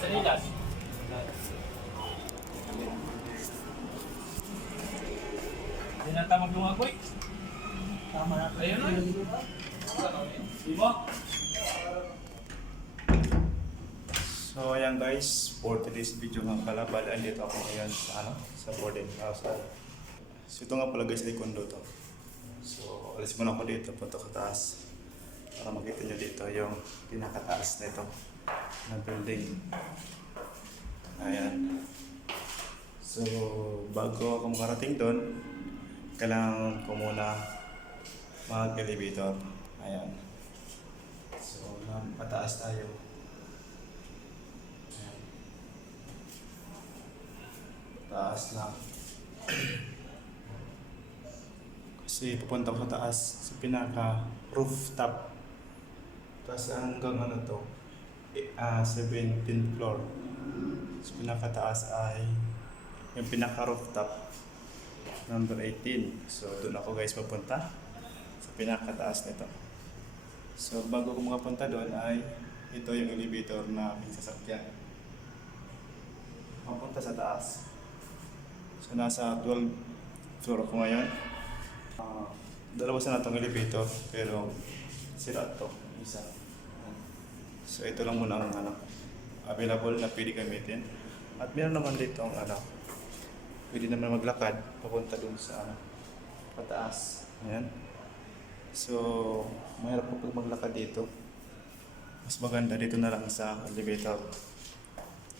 Sanilas. Hindi na tamag eh. Tama na. Ayun na. Di ba? So ayan guys, for today's video nga pala, bali andito ako ngayon sa ano, sa boarding house. So ito nga pala guys ay condo to. So alis muna ako dito, punta ka taas. Para makita nyo dito yung pinakataas nito na building. Ayan. So bago ako makarating doon, kailangan ko muna mag-elevator. Ayan. So pataas tayo. Ayan. Taas na. Kasi pupunta ko sa taas sa pinaka rooftop. Tapos hanggang ano to, eh, ah 17th floor. Sa pinakataas ay yung pinaka rooftop number 18. So doon ako guys papunta sa pinakataas nito. So bago ko makapunta doon ay ito yung elevator na aking sasakyan. Papunta sa taas. So nasa 12 floor ako ngayon. Ah, dalawa sa natong elevator pero sira to isa. So ito lang muna ang ano, available na pwede gamitin. At meron naman dito ang ano, pwede naman maglakad papunta dun sa ano, pataas. Ayan. So, mahirap po maglakad dito. Mas maganda dito na lang sa elevator.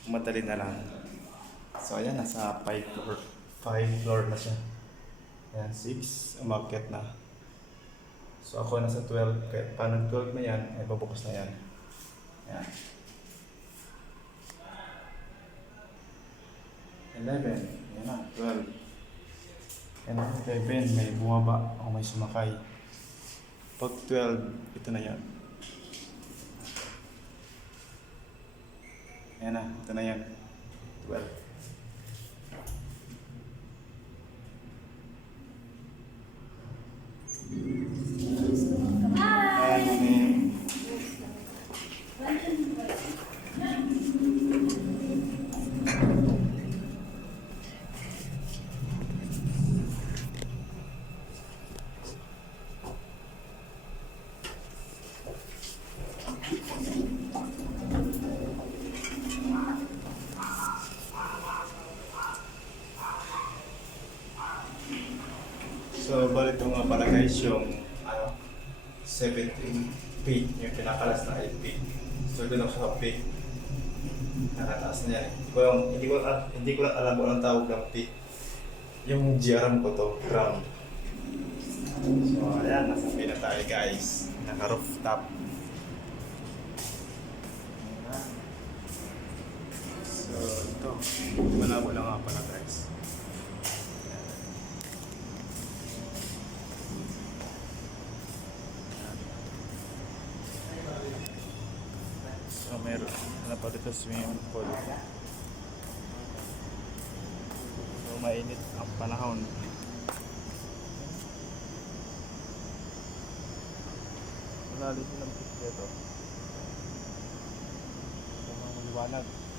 Madali na lang. So, ayan, nasa 5 floor. 5 floor na siya. Ayan, 6. Umakyat na. So, ako nasa 12. Kaya paano 12 na yan, ay pabukas na yan. Ayan. 11. Ayan na, 12. Ayan na, 11. May bumaba o may sumakay. Pag 12, ito na yan. Ayan na, ito na yan. 12. Hi, honey. So, balik ito guys yung ano, 17 feet, yung pinakalas na 8 feet. So, doon ako sa feet. Nakataas na yan. Hindi ko, lang, hindi ko, ah, hindi ko lang alam kung anong tawag ng feet. Yung GRM ko to, ground. So, ayan, nasa feet na tayo guys. Naka-rooftop. Ayan. So, ito. Malabo lang dito swimming pool. So mainit ang panahon. Wala dito ng pit dito. So mga maliwanag.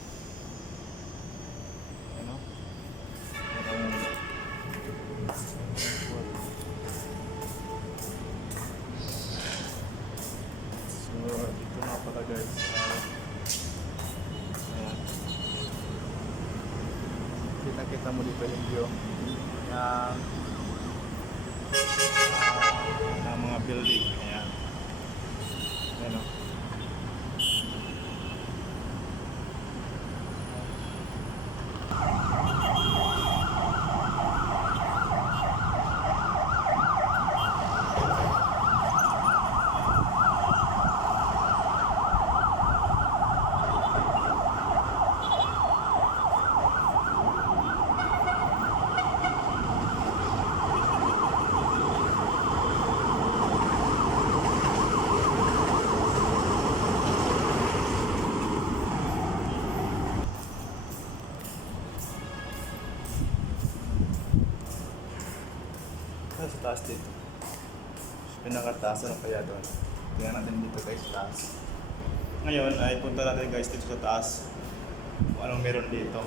Mo dito yung view ng, uh, ng mga building. Ayan. Ayan o. taas dito. Pinakataas, ano kaya doon? Tingnan natin dito guys, taas. Ngayon ay punta natin guys dito sa taas. Kung anong meron dito.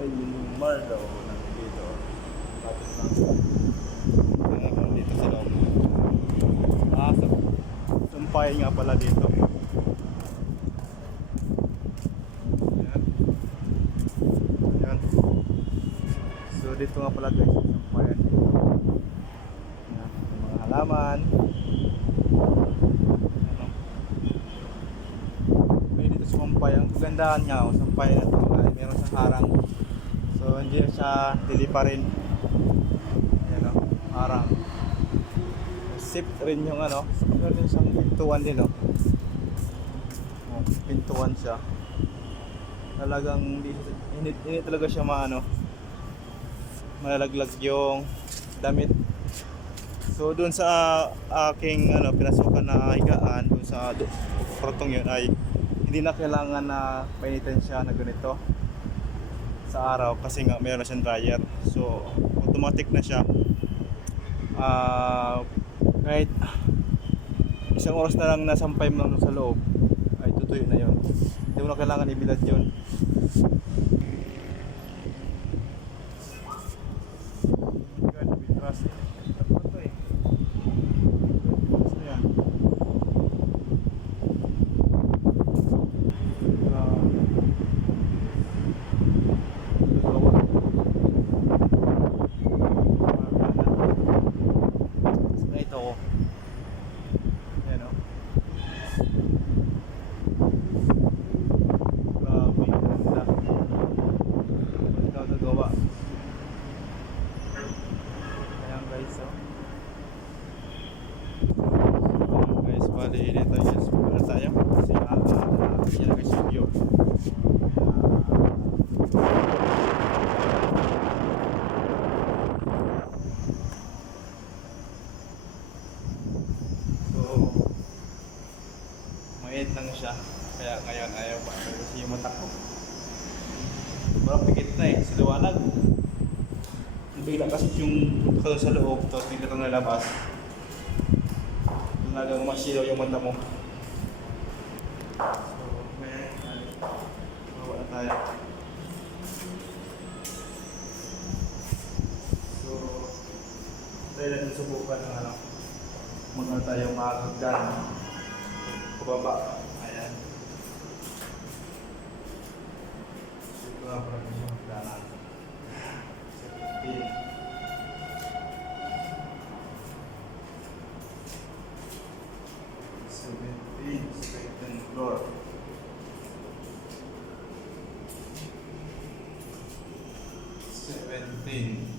Ay, yung mar daw nandito. Lapit lang. Ano dito sa loob. Ah, so, nga pala dito. Ayan. Ayan. So dito nga pala guys, yung sumpayan. Ayan, yung mga halaman. Ano. May dito sumampay. Ang kagandahan nga, ang sampay na to ay meron sa harang. So hindi na siya diliparin. Ayan o, harang. Sip rin yung ano, so, meron din siyang pintuan din o. Oh, pintuan siya. Talagang hindi, hindi talaga siya maano, malalaglag yung damit. So doon sa aking ano pinasukan na higaan doon sa protong yun ay hindi na kailangan na painitan siya na ganito sa araw kasi nga na siyang dryer. So automatic na siya. Ah kahit isang oras na lang nasampay mo sa loob ay tutuyo na yon. Hindi mo na kailangan ibilad yon. God, we trust you. Ano to eh? Gusto yan. Ah, gagawa. Saka ito oh. Yan oh. Grabe, ganda. Ito gagawa. Ayan guys, oh. So, guys, bali dito guys, muna tayo kasi ah, uh, yan guys yung view. So, mait lang siya. Kaya ngayon ayaw pa kasi yung mata ko. Sobrang pikit na eh, sa liwanag bigla kasi yung ka sa loob tapos bigla kang lalabas talagang masilaw yung mata mo. So ngayon ay mawa na tayo so tayo natin subukan ng ano mga tayo makakagdan pababa. Ayan. So us with Lord. Seventeen.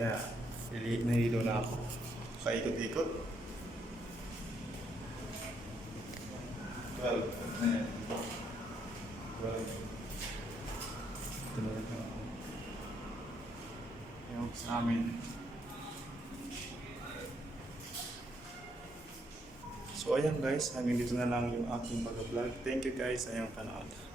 Na, nahilo na ako. Kaikot-ikot. 12. Na yan. 12. Tuloy na ako. Yung sa amin. So ayan guys, hanggang dito na lang yung aking pag-vlog. Thank you guys sa iyong panood.